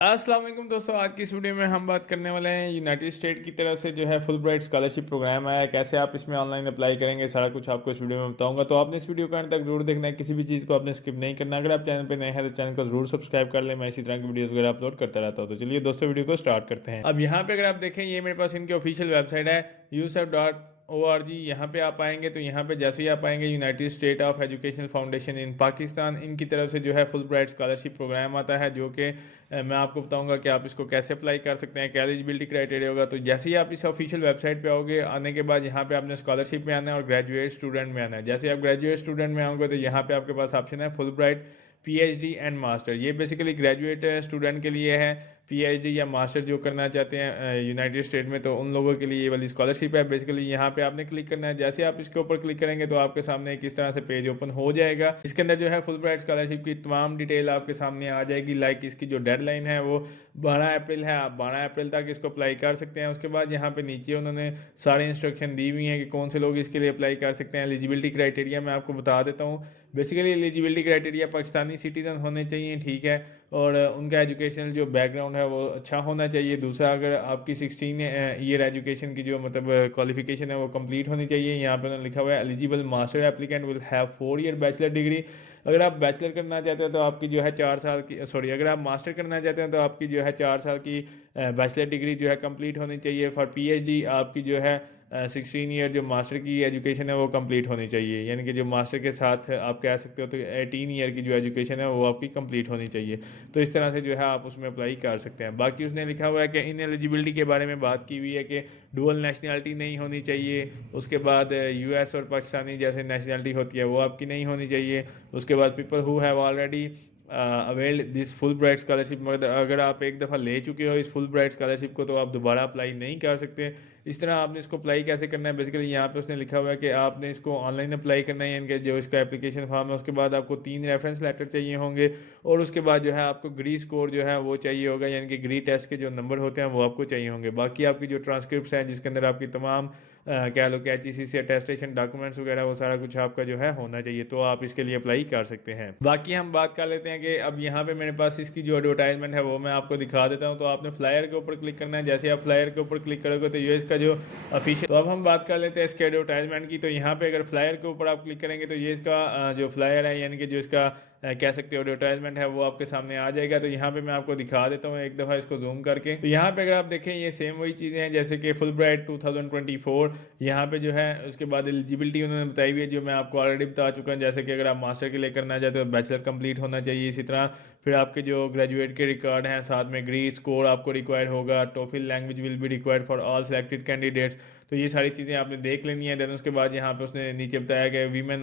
अस्सलाम वालेकुम दोस्तों, आज की इस वीडियो में हम बात करने वाले हैं यूनाइटेड स्टेट की तरफ से जो है फुल ब्राइट स्कॉलरशिप प्रोग्राम आया है। कैसे आप इसमें ऑनलाइन अप्लाई करेंगे, सारा कुछ आपको इस वीडियो में बताऊंगा। तो आपने इस वीडियो को अंत तक जरूर देखना है, किसी भी चीज़ को आपने स्किप नहीं करना। अगर आप चैनल पे नए हैं तो चैनल को जरूर सब्सक्राइब कर लें, मैं इसी तरह की वीडियोज़ वगैरह अपलोड करता रहता हूँ। तो चलिए दोस्तों, वीडियो को स्टार्ट करते हैं। अब यहाँ पे अगर आप देखें, ये मेरे पास इनकी ऑफिशियल वेबसाइट है USEF.org। यहाँ पे आप आएंगे तो यहाँ पे जैसे ही आप आएंगे, United state of educational foundation इन पाकिस्तान, इनकी तरफ से जो है फुल ब्राइट स्कॉलरशिप प्रोग्राम आता है, जो कि मैं आपको बताऊंगा कि आप इसको कैसे अप्लाई कर सकते हैं, क्या एलिजिबिलिटी क्राइटेरिया होगा। तो जैसे ही आप इस ऑफिशियल वेबसाइट पे आओगे, आने के बाद यहाँ पे आपने स्कॉलरशिप में आना है और ग्रेजुएट स्टूडेंट में आना है। जैसे आप ग्रेजुएट स्टूडेंट में आओगे तो यहाँ पे आपके पास ऑप्शन है full bright PhD and master. ये बेसिकली ग्रेजुएट स्टूडेंट के लिए है। PhD या मास्टर जो करना चाहते हैं यूनाइटेड स्टेट में, तो उन लोगों के लिए ये वाली स्कॉलरशिप है। बेसिकली यहाँ पे आपने क्लिक करना है। जैसे आप इसके ऊपर क्लिक करेंगे तो आपके सामने किस तरह से पेज ओपन हो जाएगा। इसके अंदर जो है फुल ब्राइट स्कॉलरशिप की तमाम डिटेल आपके सामने आ जाएगी। लाइक इसकी जो डेडलाइन है वो 12 अप्रैल है। आप 12 अप्रैल तक इसको अप्लाई कर सकते हैं। उसके बाद यहाँ पे नीचे उन्होंने सारे इंस्ट्रक्शन दी हुई हैं कि कौन से लोग इसके लिए अप्लाई कर सकते हैं। एलिजिबिलिटी क्राइटेरिया मैं आपको बता देता हूँ। Basically eligibility criteria Pakistani citizen होने चाहिए, ठीक है, और उनका एजुकेशनल जो बैकग्राउंड है वो अच्छा होना चाहिए। दूसरा, अगर आपकी 16 ईयर एजुकेशन की जो मतलब क्वालिफिकेशन है वो कंप्लीट होनी चाहिए। यहाँ पे उन्होंने लिखा हुआ है eligible master applicant will have 4 year bachelor degree. अगर आप बैचलर करना चाहते हो तो आपकी जो है 4 साल की, सॉरी, अगर आप मास्टर करना चाहते हैं तो आपकी जो है 4 साल की बैचलर डिग्री जो है कंप्लीट होनी चाहिए। फॉर PhD आपकी जो है 16 ईयर जो मास्टर की एजुकेशन है वो कंप्लीट होनी चाहिए। यानी कि जो मास्टर के साथ आप कह सकते हो तो 18 ईयर की जो एजुकेशन है वो आपकी कंप्लीट होनी चाहिए। तो इस तरह से जो है आप उसमें अप्लाई कर सकते हैं। बाकी उसने लिखा हुआ है कि इन एलिजिबिलिटी के बारे में बात की हुई है कि डुअल नेशनैलिटी नहीं होनी चाहिए। उसके बाद US और पाकिस्तानी जैसे नेशनैलिटी होती है वो आपकी नहीं होनी चाहिए। उसके बाद people who have already availed this full bright scholarship, मगर अगर आप एक दफ़ा ले चुके हो इस फुल ब्राइट स्कॉलरशिप को तो आप दोबारा अप्लाई नहीं कर सकते। इस तरह आपने इसको अप्लाई कैसे करना है, बेसिकली यहाँ पे उसने लिखा हुआ है कि आपने इसको ऑनलाइन अप्लाई करना है। यानी कि जो इसका एप्लीकेशन फॉर्म है उसके बाद आपको 3 रेफरेंस लेटर चाहिए होंगे, और उसके बाद जो है आपको ग्री स्कोर जो है वो चाहिए होगा। यानी कि ग्री टेस्ट के जो नंबर होते हैं वो आपको चाहिए होंगे। बाकी आपकी जो ट्रांसक्रिप्ट हैं जिसके अंदर आपकी तमाम कह लो कि HEC से अटेस्टेशन डॉक्यूमेंट्स वगैरह वो सारा कुछ आपका जो है होना चाहिए, तो आप इसके लिए अप्लाई कर सकते हैं। बाकी हम बात कर लेते हैं कि अब यहाँ पे मेरे पास इसकी जो एडवर्टाइजमेंट है वो मैं आपको दिखा देता हूँ। तो आपने फ्लायर के ऊपर क्लिक करना है। जैसे आप फ्लायर के ऊपर क्लिक करोगे तो ये इसका जो ऑफिशियल, तो अब हम बात कर लेते हैं इसके एडवर्टाइजमेंट की। तो यहाँ पे अगर फ्लायर के ऊपर आप क्लिक करेंगे तो ये इसका जो फ्लायर है, यानी कि जो इसका कह सकते हो एडवर्टाइजमेंट है, वो आपके सामने आ जाएगा। तो यहाँ पे मैं आपको दिखा देता हूँ एक दफ़ा इसको जूम करके। तो यहाँ पे अगर आप देखें ये सेम वही चीज़ें हैं जैसे कि फुल ब्राइट 2024। यहाँ पे जो है उसके बाद एलिजिबिलिटी उन्होंने बताई हुई है जो मैं आपको ऑलरेडी बता चुका हूँ। जैसे कि अगर आप मास्टर के लिए करना चाहते हो बैचलर कंप्लीट होना चाहिए। इसी तरह फिर आपके जो ग्रेजुएट के रिकॉर्ड हैं, साथ में ग्री स्कोर आपको रिक्वायर्ड होगा। TOEFL language will be required for all selected candidates. तो ये सारी चीज़ें आपने देख लेनी है। देन उसके बाद यहाँ पे उसने नीचे बताया कि वीमेन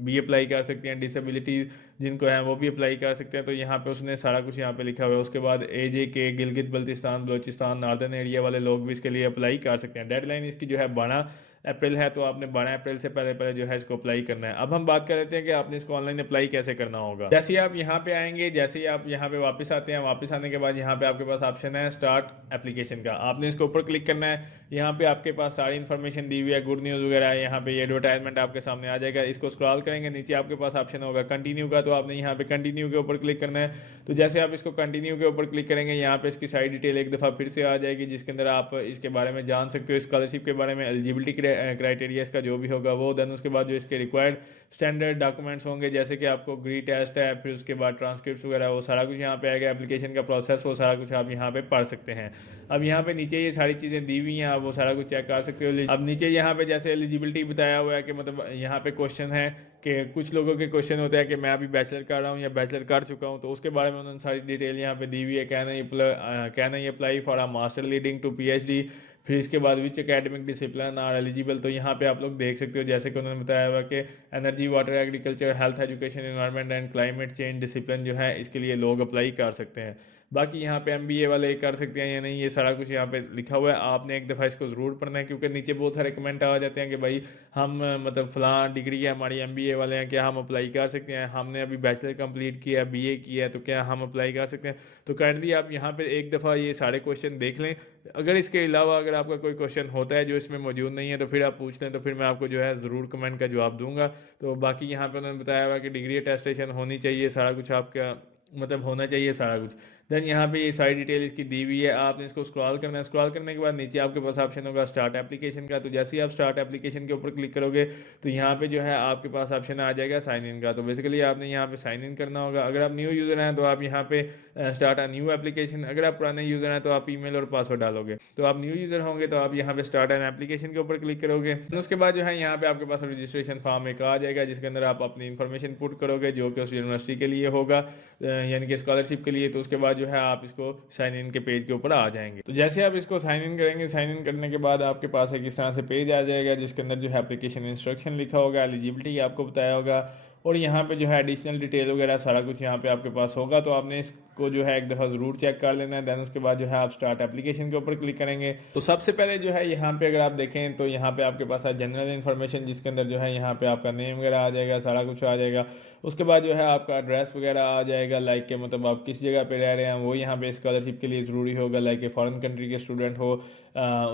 भी अप्लाई कर सकती हैं, डिसेबिलिटी जिनको है वो भी अप्लाई कर सकते हैं। तो यहाँ पे उसने सारा कुछ यहाँ पे लिखा हुआ है। उसके बाद AJK Gilgit Baltistan Balochistan northern area वाले लोग भी इसके लिए अप्लाई कर सकते हैं। डेडलाइन इसकी जो है 12 अप्रैल है, तो आपने 12 अप्रैल से पहले पहले जो है इसको अप्लाई करना है। अब हम बात कर लेते हैं कि आपने इसको ऑनलाइन अप्लाई कैसे करना होगा। जैसे ही आप यहाँ पे आएंगे, जैसे ही आप यहाँ पे वापस आते हैं, वापस आने के बाद यहाँ पे आपके पास ऑप्शन है स्टार्ट एप्लीकेशन का। आपने इसके ऊपर क्लिक करना है। यहाँ पे आपके पास सारी इन्फॉर्मेशन दी हुई है, गुड न्यूज़ वगैरह। यहाँ पे ये एडवर्टाइजमेंट आपके सामने आ जाएगा। इसको स्क्रॉल करेंगे, नीचे आपके पास ऑप्शन होगा कंटिन्यू का, तो आपने यहाँ पे कंटिन्यू के ऊपर क्लिक करना है। तो जैसे आप इसको कंटिन्यू के ऊपर क्लिक करेंगे, यहाँ पे इसकी सारी डिटेल एक दफ़ा फिर से आ जाएगी, जिसके अंदर आप इसके बारे में जान सकते हो, स्कॉलरशिप के बारे में, एलिजिबिलिटी क्राइटेरिया इसका जो भी होगा वो। देन उसके बाद जो इसके रिक्वायर्ड स्टैंडर्ड डॉक्यूमेंट्स होंगे, जैसे कि आपको ग्री टेस्ट है, फिर उसके बाद ट्रांसक्रिप्ट वगैरह, वो सारा कुछ यहाँ पे आएगा। एप्लीकेशन का प्रोसेस वो सारा कुछ आप यहाँ पे पढ़ सकते हैं। अब यहाँ पे नीचे ये सारी चीज़ें दी हुई हैं, आप वो सारा कुछ चेक कर सकते हो। अब नीचे यहाँ पे जैसे एलिजिबिलिटी बताया हुआ है कि मतलब यहाँ पे क्वेश्चन है कि कुछ लोगों के क्वेश्चन होते हैं कि मैं अभी बैचलर कर रहा हूँ या बैचलर कर चुका हूँ, तो उसके बारे में उन्होंने सारी डिटेल यहाँ पे दी हुई है। Can I apply for a master leading to PhD, फिर इसके बाद which academic discipline are eligible. तो यहाँ पे आप लोग देख सकते हो जैसे कि उन्होंने बताया हुआ कि energy, water, agriculture, health, education, environment and climate change discipline जो है इसके लिए लोग अप्लाई कर सकते हैं। बाकी यहाँ पे MBA वाले कर सकते हैं या नहीं, ये सारा कुछ यहाँ पे लिखा हुआ है। आपने एक दफ़ा इसको ज़रूर पढ़ना है, क्योंकि नीचे बहुत सारे कमेंट आ जाते हैं कि भाई हम मतलब फ़लाँ डिग्री है हमारी, MBA वाले हैं, क्या हम अप्लाई कर सकते हैं? हमने अभी बैचलर कंप्लीट किया है, BA किया है, तो क्या हम अप्लाई कर सकते हैं? तो काइंडली आप यहाँ पे एक दफ़ा ये सारे क्वेश्चन देख लें। अगर इसके अलावा अगर आपका कोई क्वेश्चन होता है जो इसमें मौजूद नहीं है तो फिर आप पूछ लें, तो फिर मैं आपको जो है ज़रूर कमेंट का जवाब दूंगा। तो बाकी यहाँ पे उन्होंने बताया हुआ कि डिग्री अटेस्टेशन होनी चाहिए, सारा कुछ आपका मतलब होना चाहिए सारा कुछ। देन यहाँ पे ये सारी डिटेल इसकी दी हुई है, आपने इसको स्क्रॉल करना है। स्क्रॉल करने के बाद नीचे आपके पास ऑप्शन होगा स्टार्ट एप्लीकेशन का। तो जैसे ही आप स्टार्ट एप्लीकेशन के ऊपर क्लिक करोगे तो यहाँ पे जो है आपके पास ऑप्शन आ जाएगा साइन इन का। तो बेसिकली आपने यहाँ पे साइन इन करना होगा। अगर आप न्यू यूज़र हैं तो आप यहाँ पे स्टार्ट अ न्यू एप्लीकेशन, अगर आप पुराने यूज़र हैं तो आप ईमेल और पासवर्ड डालोगे। तो आप न्यू यूज़र होंगे तो आप यहाँ पे स्टार्ट एन एप्लीकेशन के ऊपर क्लिक करोगे। उसके बाद जो है यहाँ पे आपके पास रजिस्ट्रेशन फॉर्म एक आ जाएगा जिसके अंदर आप अपनी इन्फॉर्मेशन पुट करोगे जो कि उस यूनिवर्सिटी के लिए होगा, यानी कि स्कॉलरशिप के लिए। तो उसके बाद जो है आप इसको साइन इन के पेज के ऊपर आ जाएंगे। तो जैसे आप इसको साइन इन करेंगे, साइन इन करने के बाद आपके पास एक इस तरह से पेज आ जाएगा जिसके अंदर जो है एप्लीकेशन इंस्ट्रक्शन लिखा होगा, एलिजिबिलिटी आपको बताया होगा और यहाँ पे जो है एडिशनल डिटेल वगैरह सारा कुछ यहाँ पे आपके पास होगा। तो आपने इसको जो है एक दफ़ा ज़रूर चेक कर लेना है। देन उसके बाद जो है आप स्टार्ट एप्लीकेशन के ऊपर क्लिक करेंगे। तो सबसे पहले जो है यहाँ पे अगर आप देखें तो यहाँ पे आपके पास है जनरल इन्फॉर्मेशन जिसके अंदर जो है यहाँ पे आपका नेम वगैरह आ जाएगा, सारा कुछ आ जाएगा। उसके बाद जो है आपका एड्रेस वगैरह आ जाएगा, लाइक के मतलब आप किस जगह पे रह रहे हैं वो यहाँ पे स्कॉलरशिप के लिए ज़रूरी होगा, लाइक के फॉरेन कंट्री के स्टूडेंट हो।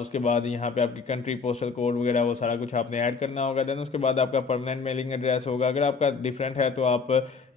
उसके बाद यहाँ पे आपकी कंट्री पोस्टल कोड वगैरह वो सारा कुछ आपने ऐड करना होगा। देन उसके बाद आपका परमानेंट मेलिंग एड्रेस होगा। अगर आपका डिफरेंट है तो आप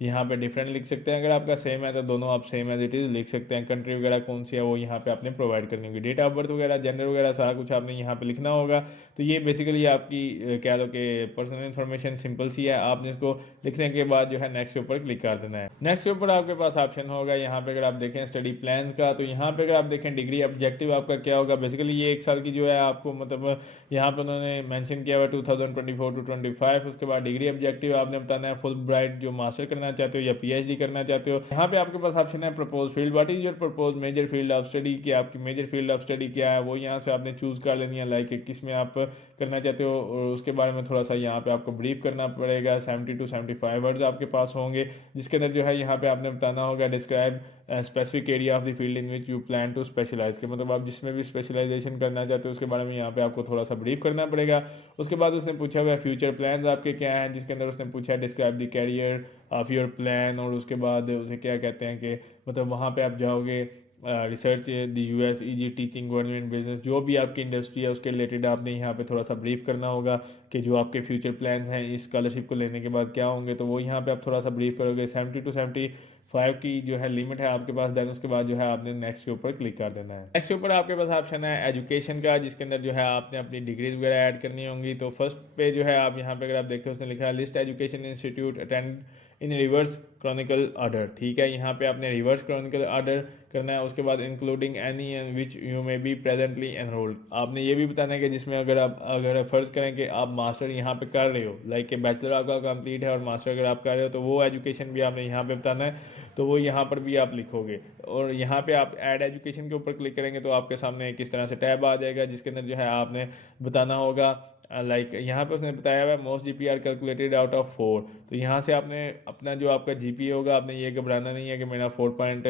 यहाँ पे डिफरेंट लिख सकते हैं, अगर आपका सेम है तो दोनों आप सेम एज इट इज़ लिख सकते हैं। कंट्री वगैरह कौन सी है वो यहाँ पे आपने प्रोवाइड करनी होगी। डेट ऑफ बर्थ वगैरह, जेंडर वगैरह सारा कुछ आपने यहाँ पे लिखना होगा। तो ये बेसिकली आपकी कह लो कि पर्सनल इन्फॉर्मेशन सिंपल सी है। आपने इसको लिखने के बाद जो है नेक्स्ट के ऊपर क्लिक कर देना है। नेक्स्ट के ऊपर आपके पास ऑप्शन होगा यहाँ पे अगर आप देखें स्टडी प्लान का। तो यहाँ पे अगर आप देखें डिग्री ऑब्जेक्टिव आपका क्या होगा, बेसिकली ये एक साल की जो है आपको मतलब यहाँ पे उन्होंने मेंशन किया हुआ 2024 टू 25। उसके बाद डिग्री ऑब्जेक्टिव आपने बताना है फुल ब्राइट जो मास्टर करना चाहते हो या पीएचडी करना चाहते हो। यहाँ पे आपके पास ऑप्शन है propose field, what is your propose major field of study, कि आपकी मेजर फील्ड ऑफ स्टडी क्या है वो यहाँ से आपने चूज कर लेनी है, लाइक किस में आप करना चाहते हो। और उसके बारे में थोड़ा सा यहाँ पे आपको ब्रीफ करना पड़ेगा। 70 to 75 वर्ड्स आपके पास होंगे जिसके अंदर जो है यहाँ पे आपने बताना होगा describe specific area of the field in which you plan to specialise, के मतलब आप जिसमें भी स्पेशलाइजेशन करना चाहते हो उसके बारे में यहाँ पे आपको थोड़ा सा ब्रीफ करना पड़ेगा। उसके बाद उसने पूछा हुआ फ्यूचर प्लान्स आपके क्या हैं, जिसके अंदर उसने पूछा describe the carrier of your plan. और उसके बाद उसे क्या कहते हैं कि मतलब वहाँ पे आप जाओगे research the US easy teaching government business, जो भी आपकी इंडस्ट्री है उसके रिलेटेड आपने यहाँ पे थोड़ा सा ब्रीफ करना होगा कि जो आपके फ्यूचर प्लान्स हैं इस स्कॉलरशिप को लेने के बाद क्या होंगे। तो वो यहाँ पे आप थोड़ा सा ब्रीफ करोगे। 70 to 75 की जो है लिमिट है आपके पास। देन उसके बाद जो है आपने नेक्स्ट के ऊपर क्लिक कर देना है। नेक्स्ट के ऊपर आपके पास ऑप्शन है एजुकेशन का जिसके अंदर जो है आपने अपनी डिग्रीज वगैरह ऐड करनी होंगी। तो फर्स्ट पे जो है आप यहाँ पे अगर आप देखें उसने लिखा है list education institute attend in reverse Chronicle order, ठीक है। यहाँ पे आपने रिवर्स क्रॉनिकल ऑर्डर करना है। उसके बाद including any in which you may be presently enrolled, आपने ये भी बताना है कि जिसमें अगर फ़र्ज़ करें कि आप मास्टर यहाँ पे कर रहे हो, लाइक कि बैचलर आपका कंप्लीट है और मास्टर अगर आप कर रहे हो तो वो एजुकेशन भी आपने यहाँ पे बताना है। तो वो यहाँ पर भी आप लिखोगे और यहाँ पे आप ऐड एजुकेशन के ऊपर क्लिक करेंगे तो आपके सामने किस तरह से टैब आ जाएगा जिसके अंदर जो है आपने बताना होगा लाइक यहाँ पे उसने बताया हुआ है most GPR calculated out of 4। तो यहाँ से आपने अपना जो आपका जीपीए होगा आपने ये घबराना नहीं है कि मेरा 4 पॉइंट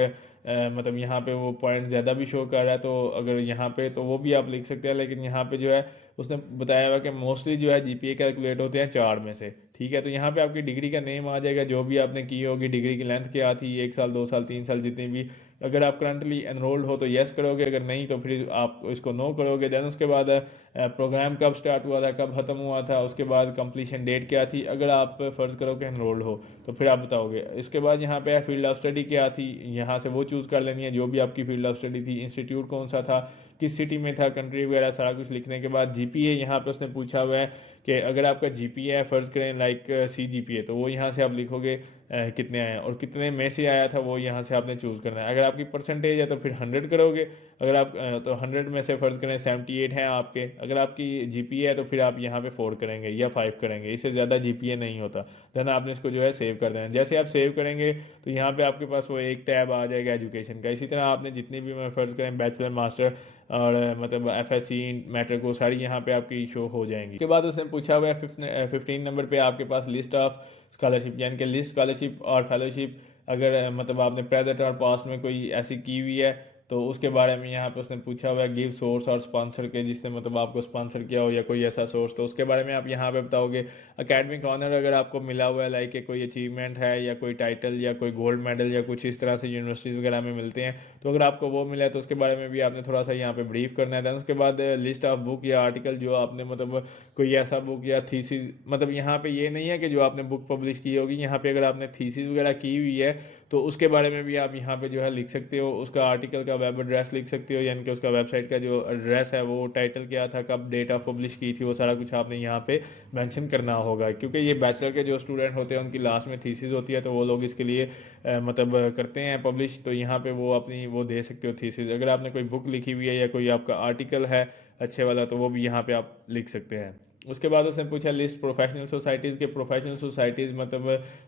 मतलब यहाँ पे वो पॉइंट ज़्यादा भी शो कर रहा है, तो अगर यहाँ पे तो वो भी आप लिख सकते हैं। लेकिन यहाँ पे जो है उसने बताया हुआ कि मोस्टली जो है जीपीए कैलकुलेट होते हैं 4 में से, ठीक है। तो यहाँ पे आपकी डिग्री का नेम आ जाएगा जो भी आपने की होगी, डिग्री की लेंथ क्या थी, 1 साल 2 साल 3 साल जितनी भी। अगर आप करंटली एनरोल्ड हो तो येस करोगे, अगर नहीं तो फिर आप इसको नो करोगे। देन उसके बाद प्रोग्राम कब स्टार्ट हुआ था, कब ख़त्म हुआ था, उसके बाद कंप्लीशन डेट क्या थी, अगर आप फ़र्ज़ करो कि एनरोल्ड हो तो फिर आप बताओगे। इसके बाद यहाँ पे फील्ड ऑफ स्टडी क्या थी, यहाँ से वो चूज़ कर लेनी है जो भी आपकी फील्ड ऑफ स्टडी थी। इंस्टीट्यूट कौन सा था, किस सिटी में था, कंट्री वगैरह सारा कुछ लिखने के बाद जीपीए यहाँ पे उसने पूछा हुआ है कि अगर आपका जीपीए है फ़र्ज़ करें लाइक CGPA, तो वो यहाँ से आप लिखोगे कितने आए और कितने में से आया था वो यहाँ से आपने चूज़ करना है। अगर आपकी परसेंटेज है तो फिर 100 करोगे, अगर आप तो 100 में से फ़र्ज़ करें 78 हैं आपके। अगर आपकी जीपीए है तो फिर आप यहाँ पे 4 करेंगे या 5 करेंगे, इससे ज़्यादा जीपीए नहीं होता। देन आपने इसको जो है सेव कर देना है। जैसे आप सेव करेंगे तो यहाँ पे आपके पास वो एक टैब आ जाएगा एजुकेशन का। इसी तरह आपने जितनी भी मैं फ़र्ज़ करें बैचलर मास्टर और मतलब FSC मैट्रिक वो सारी यहाँ पे आपकी शो हो जाएंगी। उसके बाद उसने पूछा हुआ है 15 नंबर पे आपके पास लिस्ट ऑफ स्कॉलरशिप, यानी कि लिस्ट स्कॉलरशिप और फेलोशिप अगर मतलब आपने प्रेजेंट और पास्ट में कोई ऐसी की हुई है तो उसके बारे में यहाँ पे उसने पूछा हुआ है गिव सोर्स और स्पॉन्सर के, जिसने मतलब आपको स्पॉन्सर किया हो या कोई ऐसा सोर्स, तो उसके बारे में आप यहाँ पे बताओगे। एकेडमिक ऑनर अगर आपको मिला हुआ है लाइक कोई अचीवमेंट है या कोई टाइटल या कोई गोल्ड मेडल या कुछ इस तरह से यूनिवर्सिटीज़ वगैरह में मिलते हैं तो अगर आपको वो मिला है तो उसके बारे में भी आपने थोड़ा सा यहाँ पे ब्रीफ करना है। दैन उसके बाद लिस्ट ऑफ बुक या आर्टिकल जो आपने मतलब कोई ऐसा बुक या थीसिस, मतलब यहाँ पे ये नहीं है कि जो आपने बुक पब्लिश की होगी, यहाँ पे अगर आपने थीसिस वगैरह की हुई है तो उसके बारे में भी आप यहाँ पे जो है लिख सकते हो। उसका आर्टिकल का वेब एड्रेस लिख सकते हो, यानी कि उसका वेबसाइट का जो एड्रेस है, वो टाइटल क्या था, कब डेट ऑफ पब्लिश की थी, वो सारा कुछ आपने यहाँ पे मेंशन करना होगा। क्योंकि ये बैचलर के जो स्टूडेंट होते हैं उनकी लास्ट में थीसिस होती है, तो वो लोग इसके लिए मतलब करते हैं पब्लिश, तो यहाँ पे वो अपनी वो दे सकते हो थीसिस। अगर आपने कोई बुक लिखी हुई है या कोई आपका आर्टिकल है अच्छे वाला, तो वो भी यहाँ पे आप लिख सकते हैं। उसके बाद उसने पूछा लिस्ट प्रोफेशनल सोसाइटीज़ के। प्रोफेशनल सोसाइटीज़ मतलब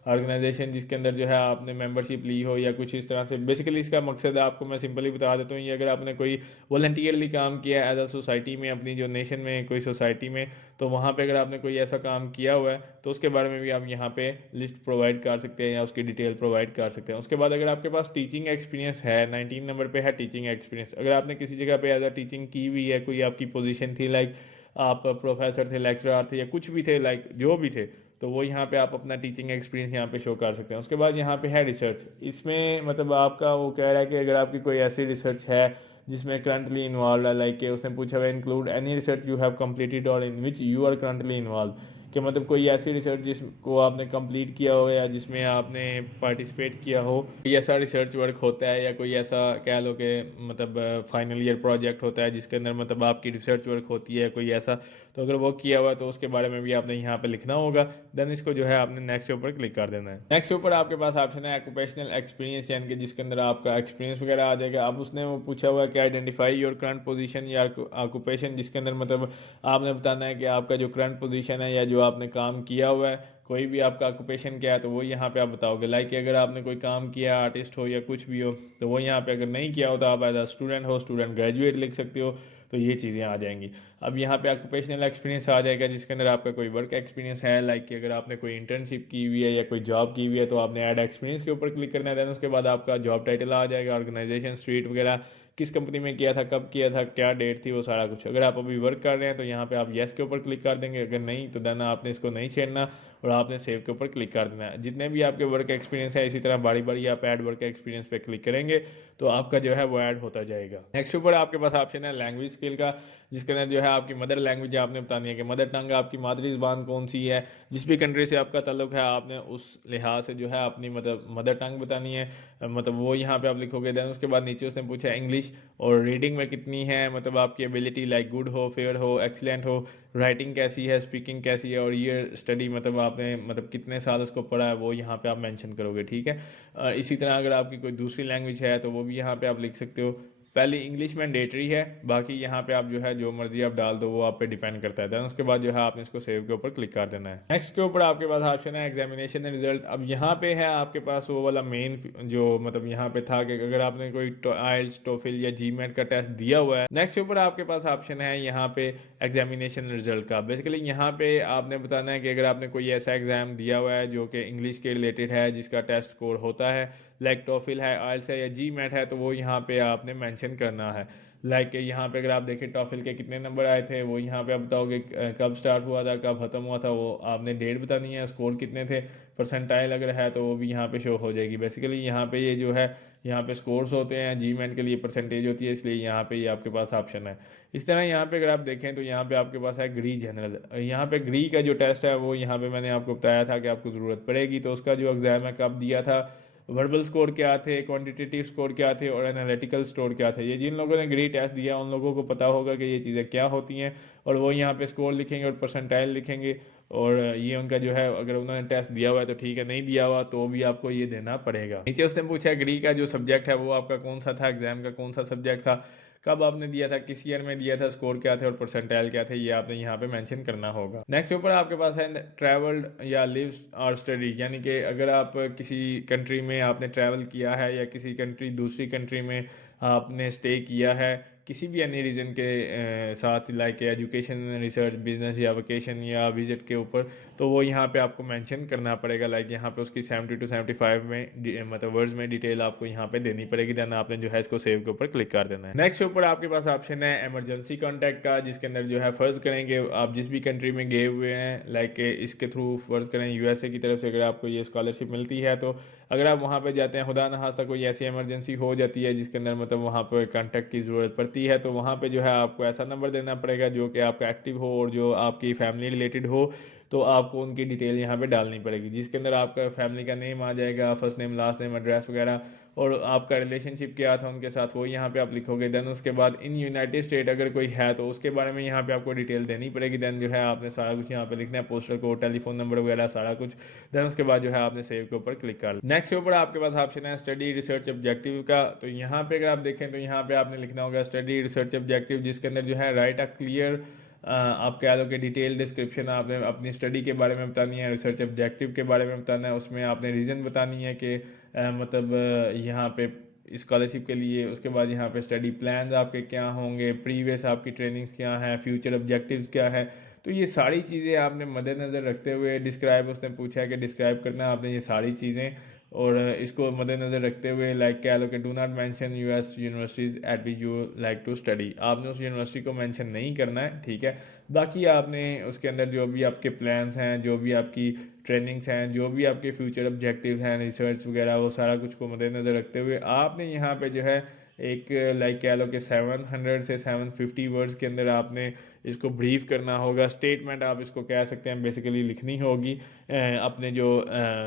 ऑर्गेनाइजेशन जिसके अंदर जो है आपने मेंबरशिप ली हो या कुछ इस तरह से। बेसिकली इसका मकसद है, आपको मैं सिंपली बता देता हूँ, ये अगर आपने कोई वॉलंटियरली काम किया है एज अ सोसाइटी में, अपनी जो नेशन में कोई सोसाइटी में, तो वहाँ पे अगर आपने कोई ऐसा काम किया हुआ है तो उसके बारे में भी आप यहाँ पे लिस्ट प्रोवाइड कर सकते हैं या उसकी डिटेल प्रोवाइड कर सकते हैं। उसके बाद अगर आपके पास टीचिंग एक्सपीरियंस है, 19 नंबर पे है टीचिंग एक्सपीरियंस। अगर आपने किसी जगह पे एज अ टीचिंग की हुई है, कोई आपकी पोजीशन थी, लाइक आप प्रोफेसर थे, लेक्चरर थे या कुछ भी थे, लाइक जो भी थे, तो वो यहाँ पे आप अपना टीचिंग एक्सपीरियंस यहाँ पे शो कर सकते हैं। उसके बाद यहाँ पे है रिसर्च। इसमें मतलब आपका वो कह रहा है कि अगर आपकी कोई ऐसी रिसर्च है जिसमें करंटली इन्वॉल्व है, लाइक उसने पूछा हुआ include any research you have completed और in which you are currently involve, कि मतलब कोई ऐसी रिसर्च जिसको आपने कंप्लीट किया हो या जिसमें आपने पार्टिसिपेट किया हो, कोई ऐसा रिसर्च वर्क होता है या कोई ऐसा कह लो कि मतलब फाइनल ईयर प्रोजेक्ट होता है जिसके अंदर मतलब आपकी रिसर्च वर्क होती है कोई ऐसा, तो अगर वो किया हुआ है तो उसके बारे में भी आपने यहाँ पे लिखना होगा। देन इसको जो है आपने नेक्स्ट के ऊपर क्लिक कर देना है। नेक्स्ट के ऊपर आपके पास ऑप्शन है ऑक्यूपेशनल एक्सपीरियंस, यानी कि जिसके अंदर आपका एक्सपीरियंस वगैरह आ जाएगा। अब उसने वो पूछा हुआ है कि आइडेंटिफाई योर करंट पोजीशन या ऑक्यूपेशन, जिसके अंदर मतलब आपने बताना है कि आपका जो करंट पोजीशन है या जो आपने काम किया हुआ है, कोई भी आपका ऑक्यूपेशन क्या है तो वो यहाँ पे आप बताओगे। लाइक कि अगर आपने कोई काम किया, आर्टिस्ट हो या कुछ भी हो, तो वो यहाँ पे अगर नहीं किया हो तो आप एज अ स्टूडेंट हो, स्टूडेंट ग्रेजुएट लिख सकते हो, तो ये चीज़ें आ जाएंगी। अब यहाँ पे ऑक्यूपेशनल एक्सपीरियंस आ जाएगा जिसके अंदर आपका कोई वर्क एक्सपीरियंस है, लाइक कि अगर आपने कोई इंटर्नशिप की हुई है या कोई जॉब की हुई है तो आपने ऐड एक्सपीरियंस के ऊपर क्लिक करना है। देन उसके बाद आपका जॉब टाइटल आ जाएगा, ऑर्गेनाइजेशन, स्ट्रीट वगैरह, किस कंपनी में किया था, कब किया था, क्या डेट थी, वो सारा कुछ। अगर आप अभी वर्क कर रहे हैं तो यहाँ पे आप येस के ऊपर क्लिक कर देंगे, अगर नहीं तो देन आपने इसको नहीं छेड़ना और आपने सेव के ऊपर क्लिक कर देना है। जितने भी आपके वर्क एक्सपीरियंस है इसी तरह बारी बारी आप ऐड वर्क एक्सपीरियंस पे क्लिक करेंगे तो आपका जो है वो ऐड होता जाएगा। नेक्स्ट ऊपर आपके पास ऑप्शन है लैंग्वेज स्किल का, जिसके अंदर जो है आपकी मदर लैंग्वेज आपने बतानी है कि मदर टंग आपकी मादरी ज़बान कौन सी है, जिस भी कंट्री से आपका ताल्लुक है आपने उस लिहाज से जो है अपनी मतलब मदर टंग बतानी है, मतलब वो यहाँ पे आप लिखोगे। देन उसके बाद नीचे उसने पूछा इंग्लिश और रीडिंग में कितनी है, मतलब आपकी एबिलिटी, लाइक गुड हो, फेयर हो, एक्सीलेंट हो, राइटिंग कैसी है, स्पीकिंग कैसी है, और ईयर स्टडी मतलब आपने मतलब कितने साल उसको पढ़ा है वो यहाँ पे आप मेंशन करोगे, ठीक है। इसी तरह अगर आपकी कोई दूसरी लैंग्वेज है तो वो भी यहाँ पे आप लिख सकते हो। पहले इंग्लिश मैंडेटरी है, बाकी यहाँ पे आप जो है जो मर्जी आप डाल दो वो आप पे डिपेंड करता है। देन उसके बाद जो है आपने इसको सेव के ऊपर क्लिक कर देना है। नेक्स्ट के ऊपर आपके पास ऑप्शन है एग्जामिनेशन रिजल्ट। अब यहाँ पे है आपके पास वो वाला मेन जो मतलब यहाँ पे था कि अगर आपने कोई आइल्स, टोफिल या जीमेट का टेस्ट दिया हुआ है। नेक्स्ट के ऊपर आपके पास ऑप्शन है यहाँ पे एग्जामिनेशन रिजल्ट का। बेसिकली यहाँ पे आपने बताना है कि अगर आपने कोई ऐसा एग्जाम दिया हुआ है जो कि इंग्लिश के रिलेटेड है, जिसका टेस्ट स्कोर होता है, लाइक टॉफिल है, आइल्स है या जी मैट है, तो वो यहाँ पे आपने मेंशन करना है। लाइक यहाँ पे अगर आप देखें टॉफिल के कितने नंबर आए थे वो यहाँ पे आप बताओगे, कब स्टार्ट हुआ था, कब ख़त्म हुआ था, वो आपने डेट बतानी है, स्कोर कितने थे, परसेंटाइल अगर है तो वो भी यहाँ पे शो हो जाएगी। बेसिकली यहाँ पे ये जो है यहाँ पे स्कोर्स होते हैं, जी मैट के लिए परसेंटेज होती है, इसलिए यहाँ पे ये आपके पास ऑप्शन है। इस तरह यहाँ पे अगर आप देखें तो यहाँ पे आपके पास है ग्री जनरल। यहाँ पे ग्री का जो टेस्ट है वो यहाँ पे मैंने आपको बताया था कि आपको ज़रूरत पड़ेगी, तो उसका जो एग्ज़ाम है कब दिया था, वर्बल स्कोर क्या थे, क्वांटिटेटिव स्कोर क्या थे और एनालिटिकल स्कोर क्या थे। ये जिन लोगों ने ग्री टेस्ट दिया उन लोगों को पता होगा कि ये चीज़ें क्या होती हैं, और वो यहाँ पे स्कोर लिखेंगे और परसेंटाइल लिखेंगे, और ये उनका जो है अगर उन्होंने टेस्ट दिया हुआ है तो ठीक है, नहीं दिया हुआ तो भी आपको ये देना पड़ेगा। नीचे उसने पूछा ग्री का जो सब्जेक्ट है वो आपका कौन सा था, एग्जाम का कौन सा सब्जेक्ट था, कब आपने दिया था, किस ईयर में दिया था, स्कोर क्या थे और परसेंटाइल क्या थे, ये आपने यहाँ पे मेंशन करना होगा। नेक्स्ट ऊपर आपके पास है ट्रैवल्ड या लिव्स और स्टडी, यानी कि अगर आप किसी कंट्री में आपने ट्रैवल किया है या किसी कंट्री दूसरी कंट्री में आपने स्टे किया है किसी भी अन्य रीज़न के साथ, लाइक एजुकेशन, रिसर्च, बिजनेस या वेकेशन या विजिट के ऊपर, तो वो यहाँ पे आपको मेंशन करना पड़ेगा। लाइक यहाँ पे उसकी 70 to 75 में मतलब वर्ड्स में डिटेल आपको यहाँ पे देनी पड़ेगी। देन आपने जो है इसको सेव के ऊपर क्लिक कर देना है। नेक्स्ट ऊपर आपके पास ऑप्शन है इमरजेंसी कॉन्टैक्ट का, जिसके अंदर जो है फर्ज करेंगे आप जिस भी कंट्री में गए हुए हैं, लाइक इसके थ्रू फर्ज करें यूएसए की तरफ से अगर आपको ये स्कॉलरशिप मिलती है, तो अगर आप वहाँ पे जाते हैं, खुदा न खास्ता कोई ऐसी इमरजेंसी हो जाती है जिसके अंदर मतलब वहाँ पर कॉन्टैक्ट की ज़रूरत पड़ती है, तो वहाँ पे जो है आपको ऐसा नंबर देना पड़ेगा जो कि आपका एक्टिव हो और जो आपकी फैमिली रिलेटेड हो। तो आपको उनकी डिटेल यहाँ पे डालनी पड़ेगी, जिसके अंदर आपका फैमिली का नेम आ जाएगा, first name, last name, address वगैरह, और आपका रिलेशनशिप क्या था उनके साथ वो यहाँ पे आप लिखोगे। देन उसके बाद इन यूनाइटेड स्टेट अगर कोई है तो उसके बारे में यहाँ पे आपको डिटेल देनी पड़ेगी। देन जो है आपने सारा कुछ यहाँ पे लिखना है, पोस्टल कोड, टेलीफोन नंबर वगैरह सारा कुछ। देन उसके बाद जो है आपने सेव के ऊपर क्लिक कर। नेक्स्ट के ऊपर आपके पास ऑप्शन है स्टडी रिसर्च ऑब्जेक्टिव का। तो यहाँ पे अगर आप देखें तो यहाँ पे आपने लिखना होगा स्टडी रिसर्च ऑब्जेक्टिव, जिसके अंदर जो है राइट अ क्लियर आप कह लो कि डिटेल डिस्क्रिप्शन आपने अपनी स्टडी के बारे में बतानी है, रिसर्च ऑब्जेक्टिव के बारे में बताना है, उसमें आपने रीज़न बतानी है कि मतलब यहाँ पे स्कॉलरशिप के लिए। उसके बाद यहाँ पे स्टडी प्लान्स आपके क्या होंगे, प्रीवियस आपकी ट्रेनिंग्स क्या हैं, फ्यूचर ऑब्जेक्टिव्स क्या है। तो ये सारी चीज़ें आपने मद्देनज़र रखते हुए डिस्क्राइब, उसने पूछा है कि डिस्क्राइब करना है आपने ये सारी चीज़ें, और इसको मद्देनज़र रखते हुए लाइक कह लो कि do not mention US universities at which you like to study. आपने उस यूनिवर्सिटी को मेंशन नहीं करना है, ठीक है। बाकी आपने उसके अंदर जो भी आपके प्लान्स हैं, जो भी आपकी ट्रेनिंग्स हैं, जो भी आपके फ्यूचर ऑब्जेक्टिव्स हैं, रिसर्च वगैरह, वो सारा कुछ को मद्देनज़र रखते हुए आपने यहाँ पे जो है एक लाइक कह लो कि 700 से 750 वर्ड्स के अंदर आपने इसको ब्रीफ करना होगा। स्टेटमेंट आप इसको कह सकते हैं बेसिकली लिखनी होगी अपने जो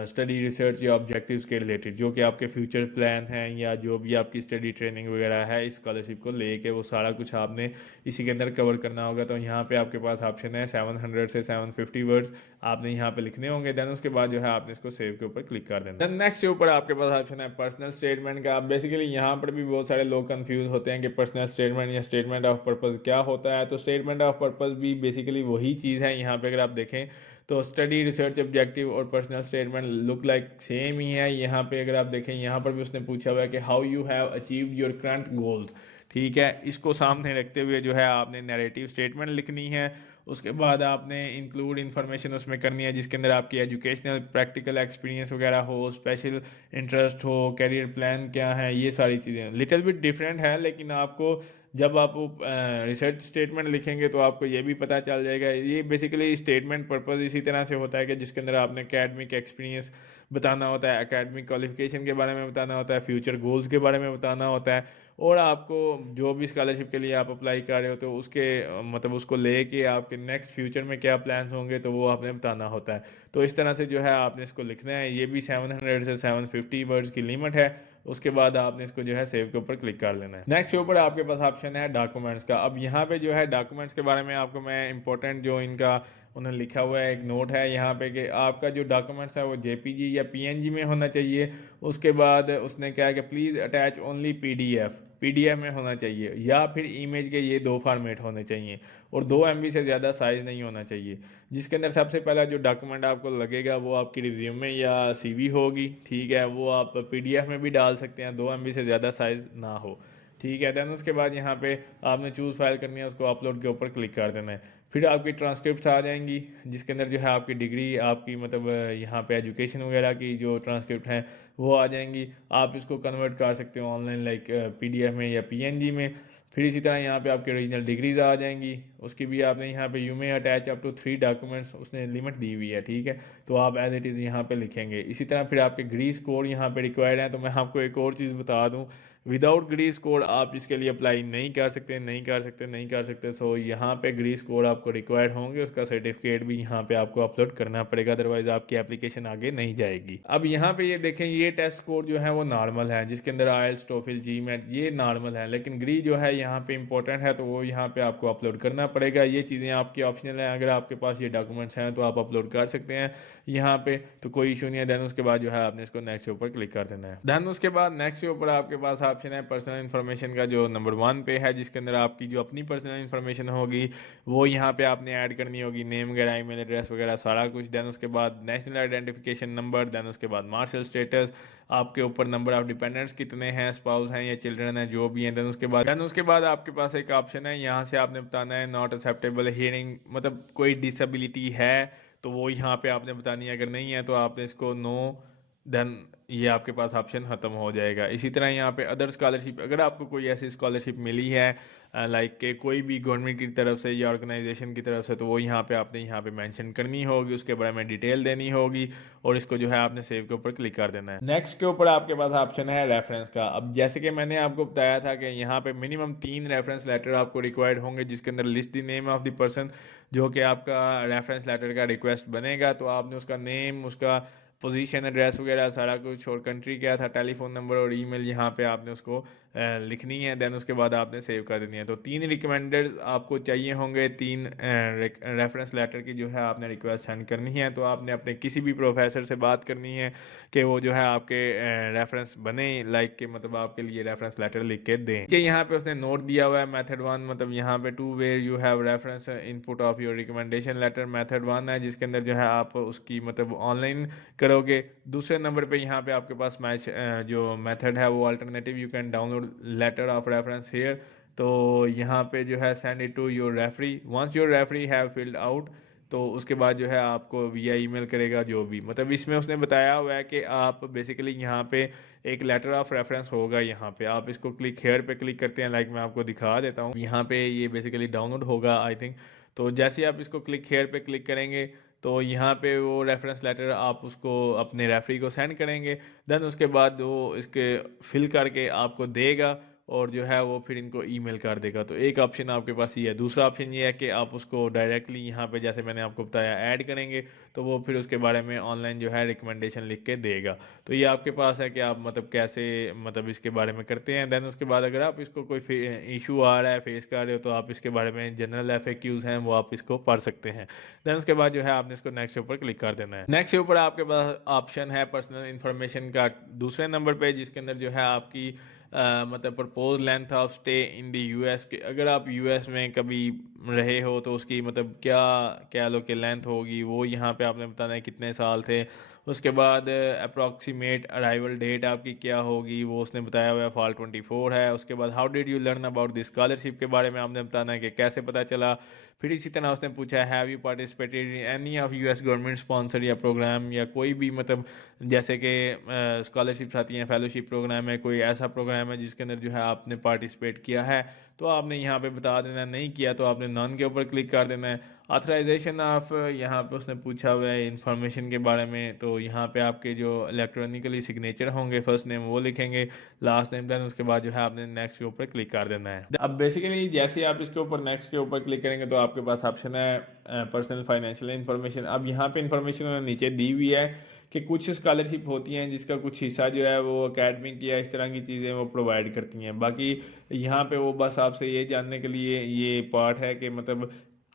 स्टडी रिसर्च या ऑब्जेक्टिव्स के रिलेटेड, जो कि आपके फ्यूचर प्लान हैं या जो भी आपकी स्टडी ट्रेनिंग वगैरह है इस स्कॉलरशिप को लेके, वो सारा कुछ आपने इसी के अंदर कवर करना होगा। तो यहाँ पे आपके पास ऑप्शन है 700 से 750 वर्ड्स आपने यहाँ पे लिखने होंगे। देन उसके बाद जो है आपने इसको सेव के ऊपर क्लिक कर देना। देन नेक्स्ट के ऊपर आपके पास ऑप्शन है पर्सनल स्टेटमेंट का। बेसिकली यहाँ पर भी बहुत सारे लोग कंफ्यूज होते हैं कि पर्सनल स्टेटमेंट या स्टेटमेंट ऑफ पर्पस क्या होता है। तो स्टेटमेंट ऑफ पर्पस भी बेसिकली वही चीज़ है। यहाँ पे अगर आप देखें तो स्टडी रिसर्च ऑब्जेक्टिव और personal statement look like same ही है। यहाँ पे अगर आप देखें, यहाँ पर भी उसने पूछा हुआ है कि how you have achieved your current goals, ठीक है। इसको सामने रखते हुए जो है आपने नैरेटिव स्टेटमेंट लिखनी है। उसके बाद आपने इंक्लूड इन्फॉर्मेशन उसमें करनी है जिसके अंदर आपकी एजुकेशनल प्रैक्टिकल एक्सपीरियंस वगैरह हो, स्पेशल इंटरेस्ट हो, करियर प्लान क्या है, ये सारी चीज़ें लिटिल बिट डिफरेंट है। लेकिन आपको जब आप रिसर्च स्टेटमेंट लिखेंगे तो आपको ये भी पता चल जाएगा। ये बेसिकली स्टेटमेंट पर्पस इसी तरह से होता है कि जिसके अंदर आपने एकेडमिक एक्सपीरियंस बताना होता है, एकेडमिक क्वालिफिकेशन के बारे में बताना होता है, फ्यूचर गोल्स के बारे में बताना होता है, और आपको जो भी स्कॉलरशिप के लिए आप अप्लाई कर रहे हो तो उसके मतलब उसको लेके आपके नेक्स्ट फ्यूचर में क्या प्लान्स होंगे तो वो आपने बताना होता है। तो इस तरह से जो है आपने इसको लिखना है। ये भी 700 से 750 वर्ड्स की लिमिट है। उसके बाद आपने इसको जो है सेव के ऊपर क्लिक कर लेना है। नेक्स्ट के ऊपर आपके पास ऑप्शन है डॉक्यूमेंट्स का। अब यहाँ पे जो है डॉक्यूमेंट्स के बारे में आपको मैं इंपॉर्टेंट जो इनका उन्होंने लिखा हुआ है एक नोट है यहाँ पे कि आपका जो डॉक्यूमेंट्स है वो जेपीजी या पीएनजी में होना चाहिए। उसके बाद उसने कहा कि प्लीज़ अटैच ओनली पीडीएफ में होना चाहिए, या फिर इमेज के ये दो फॉर्मेट होने चाहिए, और 2 MB से ज़्यादा साइज़ नहीं होना चाहिए। जिसके अंदर सबसे पहला जो डॉक्यूमेंट आपको लगेगा वो आपकी रिज्यूमे या सीवी होगी, ठीक है। वो आप पीडीएफ में भी डाल सकते हैं, 2 MB से ज़्यादा साइज़ ना हो, ठीक है। देन उसके बाद यहाँ पे आपने चूज़ फाइल करनी है, उसको अपलोड के ऊपर क्लिक कर देना है। फिर आपकी ट्रांसक्रिप्ट आ जाएंगी जिसके अंदर जो है आपकी डिग्री, आपकी मतलब यहाँ पे एजुकेशन वगैरह की जो ट्रांसक्रिप्ट हैं वो आ जाएंगी। आप इसको कन्वर्ट कर सकते हो ऑनलाइन लाइक पीडीएफ में या पीएनजी में। फिर इसी तरह यहाँ पे आपकी ओरिजिनल डिग्रीज आ जाएंगी, उसकी भी आपने यहाँ पे यू में अटैच अप टू 3 डॉक्यूमेंट्स उसने लिमिट दी हुई है, ठीक है। तो आप एज इट इज़ यहाँ पे लिखेंगे। इसी तरह फिर आपके ग्रीस कोड यहाँ पे रिक्वायर्ड है। तो मैं आपको एक और चीज़ बता दूँ, विदाउट ग्रीस कोड आप इसके लिए अप्लाई नहीं कर सकते। सो यहाँ पे ग्रीस कोड आपको रिक्वायर्ड होंगे, उसका सर्टिफिकेट भी यहाँ पे आपको अपलोड करना पड़ेगा, अदरवाइज आपकी एप्लीकेशन आगे नहीं जाएगी। अब यहाँ पे ये देखें, ये टेस्ट कोड जो है वो नॉर्मल है, जिसके अंदर आइल्स, टोफिल, जीमेट ये नॉर्मल है, लेकिन ग्री जो है यहाँ पे इंपॉर्टेंट है, तो वो यहाँ पे आपको अपलोड करना पड़ेगा। ये चीज़ें आपकी ऑप्शनल हैं, अगर आपके पास ये डॉक्यूमेंट्स हैं तो आप अपलोड कर सकते हैं यहाँ पे, तो कोई इशू नहीं है। देन उसके बाद जो है आपने इसको नेक्स्ट के ऊपर क्लिक कर देना है। देन उसके बाद नेक्स्ट के ऊपर आपके पास ऑप्शन है पर्सनल इन्फॉर्मेशन का, जो नंबर 1 पे है, जिसके अंदर आपकी जो अपनी पर्सनल इन्फॉर्मेशन होगी वो यहाँ पे आपने ऐड करनी होगी, नेम वगैरह, ईमेल एड्रेस वगैरह सारा कुछ। देन उसके बाद नेशनल आइडेंटिफिकेशन नंबर, देन उसके बाद मार्शल स्टेटस, आपके ऊपर नंबर ऑफ डिपेंडेंट्स कितने हैं, स्पाउस हैं या चिल्ड्रन हैं, जो भी हैं। देन उसके बाद आपके पास एक ऑप्शन है, यहाँ से आपने बताना है नॉट एक्सेप्टेबल हियरिंग, मतलब कोई डिसेबिलिटी है तो वो यहाँ पे आपने बतानी है। अगर नहीं है तो आपने इसको नो, देन ये आपके पास ऑप्शन ख़त्म हो जाएगा। इसी तरह यहाँ पे अदर स्कॉलरशिप, अगर आपको कोई ऐसी स्कॉलरशिप मिली है लाइक के कोई भी गवर्नमेंट की तरफ से या ऑर्गेनाइजेशन की तरफ से, तो वो यहाँ पे आपने यहाँ पे मेंशन करनी होगी, उसके बारे में डिटेल देनी होगी और इसको जो है आपने सेव के ऊपर क्लिक कर देना है। नेक्स्ट के ऊपर आपके पास ऑप्शन है रेफरेंस का। अब जैसे कि मैंने आपको बताया था कि यहाँ पे मिनिमम 3 रेफरेंस लेटर आपको रिक्वायर्ड होंगे, जिसके अंदर list the name of the person जो कि आपका रेफरेंस लेटर का रिक्वेस्ट बनेगा। तो आपने उसका नेम, उसका पोजीशन, एड्रेस वगैरह सारा कुछ, और कंट्री क्या था, टेलीफोन नंबर और ईमेल यहाँ पे आपने उसको लिखनी है। देन उसके बाद आपने सेव कर देनी है। तो 3 रिकमेंडेड आपको चाहिए होंगे, 3 रेफरेंस लेटर की जो है आपने रिक्वेस्ट सेंड करनी है। तो आपने अपने किसी भी प्रोफेसर से बात करनी है कि वो जो है आपके रेफरेंस बने, लाइक के मतलब आपके लिए रेफरेंस लेटर लिख के दें। यहाँ पे उसने नोट दिया हुआ है मेथड 1, मतलब यहाँ पे to where you have reference input of your recommendation letter. Method 1 है जिसके अंदर जो है आप उसकी मतलब ऑनलाइन करोगे। दूसरे नंबर पे यहाँ पे आपके पास मैच जो मेथड है वो alternative, you can download letter of reference here. तो यहाँ पे जो है send it to your referee, once your referee have filled out, तो उसके बाद जो है आपको विया ईमेल करेगा जो भी, मतलब इसमें उसने बताया हुआ है कि आप बेसिकली यहाँ पे एक लेटर ऑफ रेफरेंस होगा। यहाँ पे आप इसको क्लिक हेयर पे क्लिक करते हैं, लाइक मैं आपको दिखा देता हूँ। यहाँ पे ये बेसिकली डाउनलोड होगा आई थिंक। तो जैसे ही आप इसको क्लिक हेयर पे क्लिक करेंगे तो यहाँ पे वो रेफरेंस लेटर आप उसको अपने रेफरी को सेंड करेंगे। देन उसके बाद वो इसके फिल करके आपको देगा और जो है वो फिर इनको ईमेल कर देगा। तो एक ऑप्शन आपके पास ये है। दूसरा ऑप्शन ये है कि आप उसको डायरेक्टली यहाँ पे जैसे मैंने आपको बताया ऐड करेंगे, तो वो फिर उसके बारे में ऑनलाइन जो है रिकमेंडेशन लिख के देगा। तो ये आपके पास है कि आप मतलब कैसे मतलब इसके बारे में करते हैं। देन उसके बाद अगर आप इसको कोई इशू आ रहा है, फेस कर रहे हो, तो आप इसके बारे में जनरल FAQs हैं वो आप इसको पढ़ सकते हैं। देन उसके बाद जो है आपने इसको नेक्स्ट के ऊपर क्लिक कर देना है। नेक्स्ट के ऊपर आपके पास ऑप्शन है पर्सनल इन्फॉर्मेशन का दूसरे नंबर पे, जिसके अंदर जो है आपकी मतलब propose length of stay in the US के, अगर आप US में कभी रहे हो तो उसकी मतलब क्या क्या लो के लेंथ होगी वो यहाँ पे आपने बताना है कितने साल थे। उसके बाद अप्रॉक्सीमेट अराइवल डेट आपकी क्या होगी वो उसने बताया हुआ है, फॉल 24 है। उसके बाद how did you learn about the scholarship के बारे में आपने बताना है कि कैसे पता चला। फिर इसी तरह उसने पूछा है have you participated in any of US government sponsor या प्रोग्राम, या कोई भी मतलब जैसे कि स्कॉलरशिप्स आती हैं, फेलोशिप प्रोग्राम है, कोई ऐसा प्रोग्राम है जिसके अंदर जो है आपने पार्टिसिपेट किया है, तो आपने यहाँ पे बता देना। नहीं किया तो आपने नॉन के ऊपर क्लिक कर देना है। ऑथराइजेशन ऑफ, यहाँ पे उसने पूछा हुआ है इन्फॉर्मेशन के बारे में, तो यहाँ पे आपके जो इलेक्ट्रॉनिकली सिग्नेचर होंगे, फर्स्ट नेम वो लिखेंगे, लास्ट नेम, देन उसके बाद जो है आपने नेक्स्ट के ऊपर क्लिक कर देना है। अब बेसिकली जैसे ही आप इसके ऊपर नेक्स्ट के ऊपर क्लिक करेंगे तो आपके पास ऑप्शन है पर्सनल फाइनेंशियल इन्फॉर्मेशन। अब यहाँ पे इन्फॉर्मेशन उन्होंने नीचे दी हुई है कि कुछ स्कॉलरशिप होती हैं जिसका कुछ हिस्सा जो है वो एकेडमिक या इस तरह की चीज़ें वो प्रोवाइड करती हैं। बाकी यहाँ पे वो बस आपसे ये जानने के लिए ये पार्ट है कि मतलब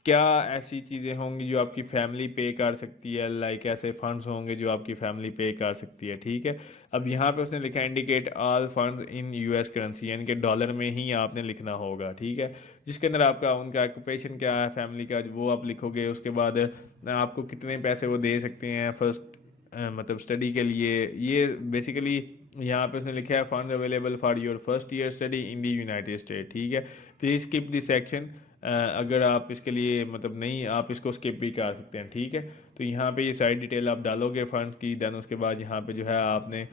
क्या ऐसी चीज़ें होंगी जो आपकी फैमिली पे कर सकती है, लाइक ऐसे फंड्स होंगे जो आपकी फैमिली पे कर सकती है, ठीक है। अब यहाँ पे उसने लिखा इंडिकेट ऑल फंड्स इन US करेंसी, यानी कि डॉलर में ही आपने लिखना होगा, ठीक है। जिसके अंदर आपका उनका ऑक्यूपेशन क्या है फैमिली का वो आप लिखोगे। उसके बाद आपको कितने पैसे वो दे सकते हैं फर्स्ट मतलब स्टडी के लिए। ये बेसिकली यहाँ पे उसने लिखा है fund available for your first year study in the United state, ठीक है। प्लीज़ स्किप दिस सेक्शन, अगर आप इसके लिए मतलब नहीं, आप इसको स्किप भी कर सकते हैं, ठीक है। तो यहाँ पे ये सारी डिटेल आप डालोगे फंड्स की, देन उसके बाद यहाँ पे जो है आपने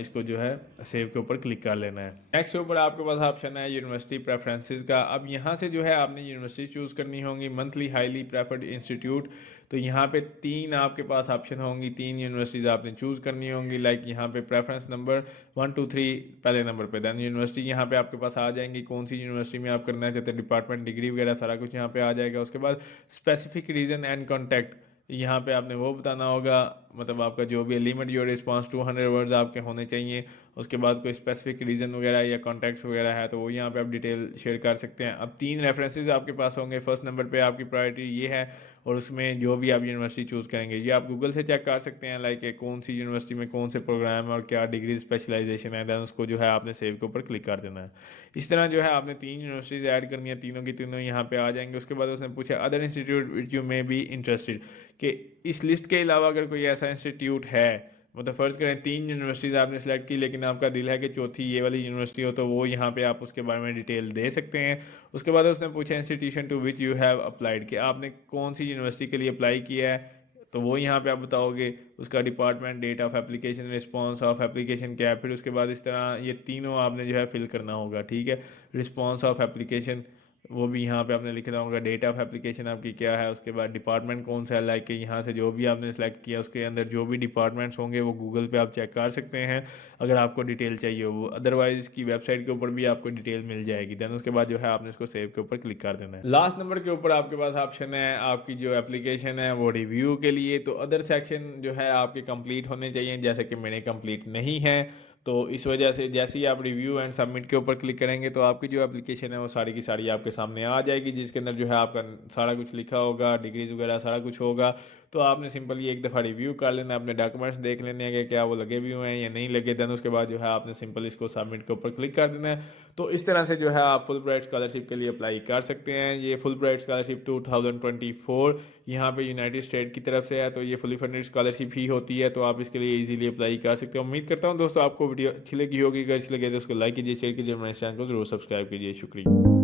इसको जो है सेव के ऊपर क्लिक कर लेना है। नेक्स्ट के ऊपर आपके पास ऑप्शन है यूनिवर्सिटी प्रेफरेंसेस का। अब यहाँ से जो है आपने यूनिवर्सिटी चूज़ करनी होंगी, मंथली हाईली प्रेफर्ड इंस्टीट्यूट। तो यहाँ पे 3 आपके पास ऑप्शन होंगी, 3 यूनिवर्सिटीज़ आपने चूज़ करनी होंगी। लाइक यहाँ पे प्रेफरेंस नंबर 1 2 3 पहले नंबर पे, देन यूनिवर्सिटी यहाँ पे आपके पास आ जाएंगी, कौन सी यूनिवर्सिटी में आप करना चाहते हैं, डिपार्टमेंट, डिग्री वगैरह सारा कुछ यहाँ पे आ जाएगा। उसके बाद स्पेसिफिक रीज़न एंड कॉन्टैक्ट, यहाँ पे आपने वो बताना होगा, मतलब आपका जो भी लिमिट योर रिस्पांस 200 वर्ड्स आपके होने चाहिए। उसके बाद कोई स्पेसिफिक रीज़न वगैरह या कॉन्टैक्ट्स वगैरह है तो वो यहाँ पे आप डिटेल शेयर कर सकते हैं। अब 3 रेफरेंसेस आपके पास होंगे। फर्स्ट नंबर पे आपकी प्रायोरिटी ये है, और उसमें जो भी आप यूनिवर्सिटी चूज़ करेंगे ये आप गूगल से चेक कर सकते हैं, लाइक कौन सी यूनिवर्सिटी में कौन से प्रोग्राम है और क्या डिग्री स्पेशलाइजेशन है। देन उसको जो है आपने सेव के ऊपर क्लिक कर देना है। इस तरह जो है आपने 3 यूनिवर्सिटीज़ ऐड करनी है, तीनों की तीनों यहाँ पे आ जाएंगे। उसके बाद उसने पूछा other institute which you may be interested, कि इस लिस्ट के अलावा अगर कोई ऐसा इंस्टीट्यूट है, मतलब फ़र्ज़ करें 3 यूनिवर्सिटीज़ आपने सेलेक्ट की लेकिन आपका दिल है कि चौथी ये वाली यूनिवर्सिटी हो, तो वो यहाँ पे आप उसके बारे में डिटेल दे सकते हैं। उसके बाद उसने पूछा institution to which you have applied, कि आपने कौन सी यूनिवर्सिटी के लिए अप्लाई किया है। तो वो यहाँ पे आप बताओगे, उसका department, date of application, response of application क्या है, फिर उसके बाद इस तरह ये तीनों आपने जो है फिल करना होगा, ठीक है। रिस्पांस ऑफ एप्लीकेशन वो भी यहाँ पे आपने लिखना होगा, डेट ऑफ एप्लीकेशन आपकी क्या है, उसके बाद डिपार्टमेंट कौन सा है, लाइक कि यहाँ से जो भी आपने सेलेक्ट किया उसके अंदर जो भी डिपार्टमेंट्स होंगे वो गूगल पे आप चेक कर सकते हैं अगर आपको डिटेल चाहिए हो। अदरवाइज इसकी वेबसाइट के ऊपर भी आपको डिटेल मिल जाएगी। देन उसके बाद जो है आपने इसको सेव के ऊपर क्लिक कर देना है। लास्ट नंबर के ऊपर आपके पास ऑप्शन है आपकी जो एप्लीकेशन है वो रिव्यू के लिए। तो अदर सेक्शन जो है आपके कंप्लीट होने चाहिए, जैसे कि मेरे कंप्लीट नहीं है, तो इस वजह से जैसे ही आप रिव्यू एंड सबमिट के ऊपर क्लिक करेंगे तो आपकी जो एप्लीकेशन है वो सारी की सारी आपके सामने आ जाएगी, जिसके अंदर जो है आपका सारा कुछ लिखा होगा, डिग्रीज वगैरह सारा कुछ होगा। तो आपने सिंपली एक दफ़ा रिव्यू कर लेना, अपने डॉक्यूमेंट्स देख लेने हैं कि क्या वो लगे भी हुए हैं या नहीं लगे। देन उसके बाद जो है आपने सिंपल इसको सबमिट के ऊपर क्लिक कर देना है। तो इस तरह से जो है आप फुल ब्राइट स्कॉलरशिप के लिए अप्लाई कर सकते हैं। ये फुल ब्राइट स्कॉलरशिप 2024 यहाँ पे यूनाइटेड स्टेट की तरफ से है, तो ये फुली फंडेड स्कॉलरशिप ही होती है, तो आप इसके लिए इजीली अप्लाई कर सकते हो। उम्मीद करता हूँ दोस्तों आपको वीडियो अच्छी लगी होगी। अगर अच्छी लगे तो उसको लाइक कीजिए, शेयर कीजिए, हमारे चैनल को जरूर सब्सक्राइब कीजिए। शुक्रिया।